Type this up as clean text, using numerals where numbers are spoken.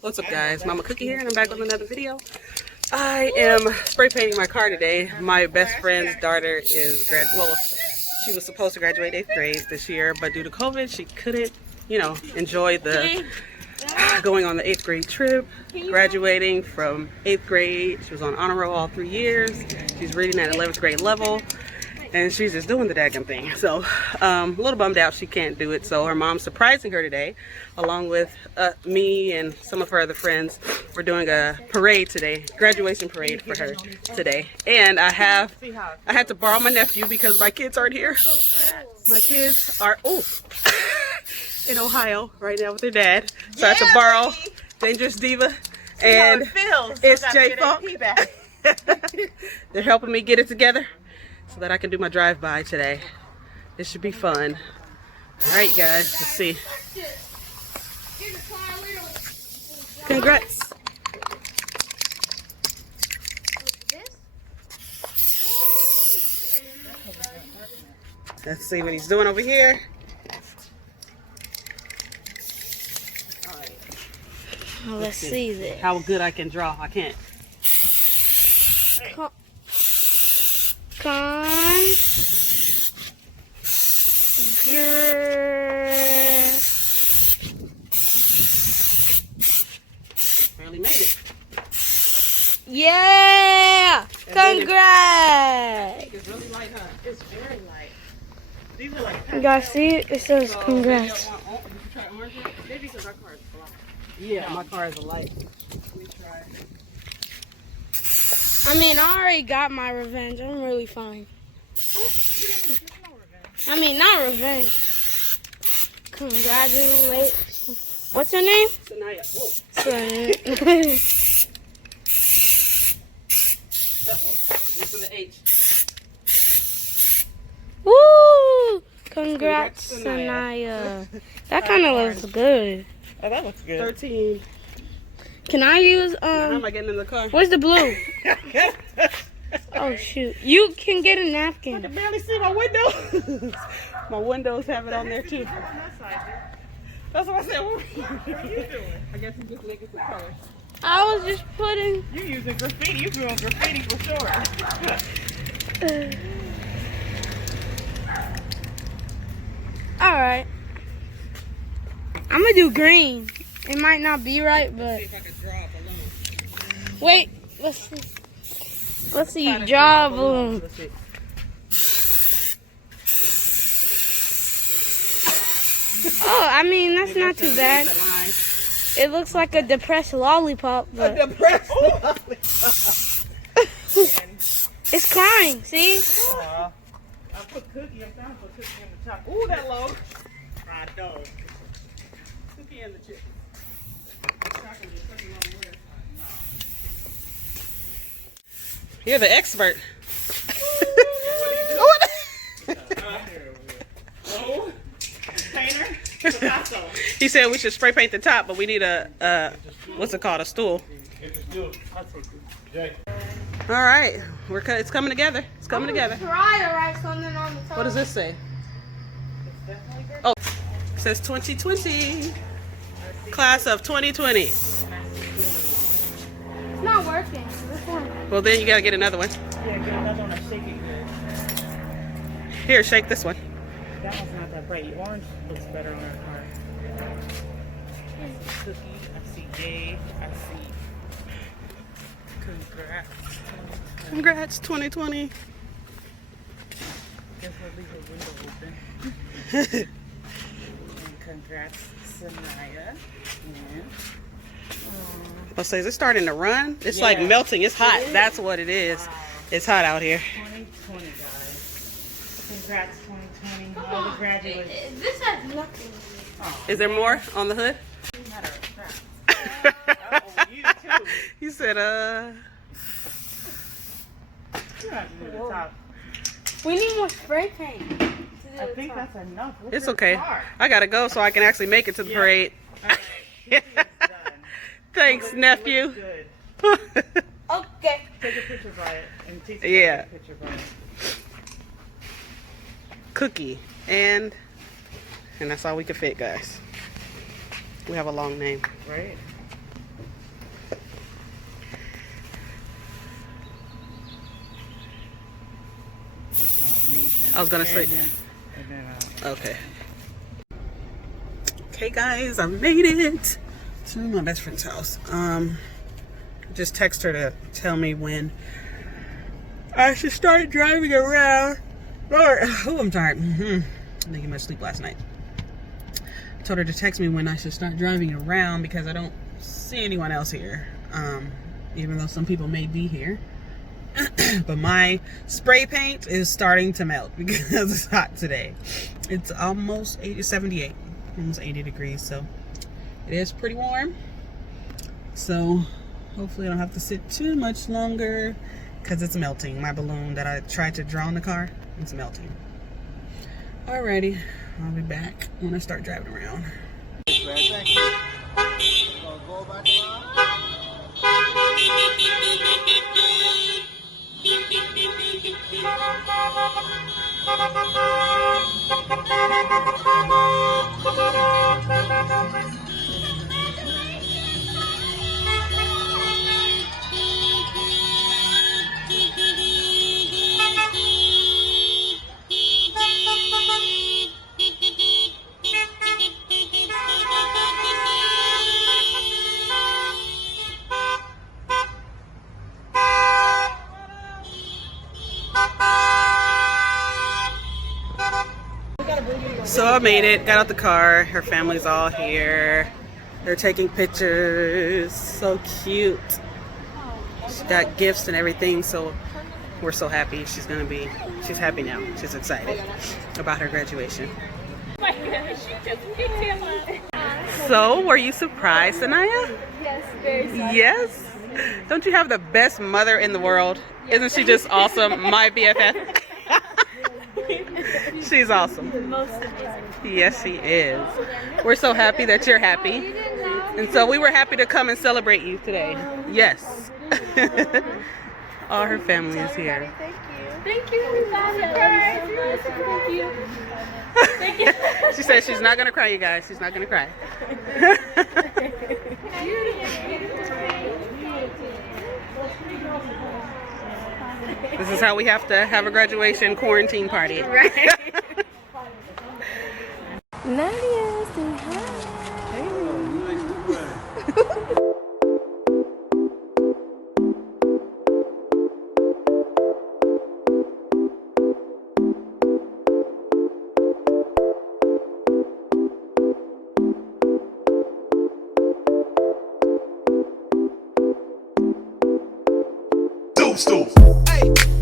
What's up, guys? Mama Cookie here, and I'm back with another video. I am spray painting my car today. My best friend's daughter is she was supposed to graduate 8th grade this year, but due to COVID, she couldn't, enjoy the going on the 8th grade trip, graduating from 8th grade. She was on honor roll all 3 years. She's reading at 11th grade level, and she's just doing the daggum thing. So a little bummed out she can't do it. So her mom's surprising her today, along with me and some of her other friends. We're doing a parade today, graduation parade for her today. And I had to borrow my nephew because my kids aren't here. My kids are in Ohio right now with their dad. So I had to borrow Dangerous Diva and Its Jfunk. They're helping me get it together so that I can do my drive-by today. This should be fun. Alright guys, let's see. Congrats. Let's see what he's doing over here. Oh, let's see this. How good I can draw. I can't. Barely made it. Yeah! Congrats! It's really light, huh? It's very light. These are like You guys see it? It says congrats. Maybe because our car is black. Yeah, my car is a light. Let me try. I mean, I already got my revenge. I'm really fine. I mean, not revenge. Congratulations. What's her name? Sanaya. Whoa. Sanaya. This is the H. Woo! Congrats, Sanaya. That kind of looks good. Oh, that looks good. 13. Can I use, How am I getting in the car? where's the blue? Oh, shoot. You can get a napkin. I can barely see my windows. My windows have it on there, too. That's what I said. What are you doing? I guess I'm just making some colors. I was just putting... You're using graffiti. You're doing graffiti for sure. Alright. I'm gonna do green. It might not be right, but... See if I can draw a balloon. Wait, let's see. Let's see you draw a balloon. Let's see. Oh, I mean, that's not too bad. The line. It looks like a depressed lollipop, but... Depressed. It's crying, see? I put Cookie. I'm trying to put Cookie in the top. Ooh, that low. I know. Cookie and the chip. You're the expert. Oh, painter. Picasso. He said we should spray paint the top, but we need a what's it called? A stool. All right, it's coming together. It's coming together. Try to write something on the top. What does this say? Oh, it says 2020. Class of 2020. It's not working. This one. Well, then you gotta get another one. Yeah, get another one and shake it good. Here, shake this one. That one's not that bright. Orange looks better on our car. Cookie, I see Dave, I see congrats. Congrats, 2020. Guess we'll leave the window open. And congrats, Sanaya. And Let's say, is it starting to run? It's like melting. It's hot. That's what it is. wow. It's hot out here. 2020, guys. Congrats, 2020. All the graduates. This has nothing. Oh, Is there more on the hood? matter of fact. Oh, you too. He said, You have to do the top. We need more spray paint. to do I the think top. that's enough. Look it's at okay. the car. I gotta go so I can actually make it to the Yeah. parade. All right, Cookie is done. Thanks, It nephew. looks good. Okay. Take a picture by it and take Yeah. a picture by it. Cookie and that's all we could fit, guys. We have a long name. Right. I was gonna say. And then, Okay. Okay, guys, I made it to my best friend's house. Just text her to tell me when I should start driving around. Lord, oh, I'm tired. I didn't get much sleep last night. Told her to text me when I should start driving around because I don't see anyone else here. Even though some people may be here. But my spray paint is starting to melt because it's hot today. It's almost 78, almost 80 degrees, so it is pretty warm. So hopefully I don't have to sit too much longer because it's melting. My balloon that I tried to draw in the car, it's melting. Alrighty, I'll be back when I start driving around. So I made it, got out the car, her family's all here. They're taking pictures, so cute. She got gifts and everything, so we're so happy. She's happy now. She's excited about her graduation. So, were you surprised, Sanaya? Yes, very sad. Yes? Don't you have the best mother in the world? Isn't she just awesome? My BFF. She's awesome. Most amazing. Yes, she is. We're so happy that you're happy. And so we were happy to come and celebrate you today. Yes. All her family is here. Thank you. Thank you, everybody. Thank you. Thank you. She said she's not going to cry, you guys. She's not going to cry. This is how we have to have a graduation quarantine party. Right. Nadia, say hi. Stove. Hey.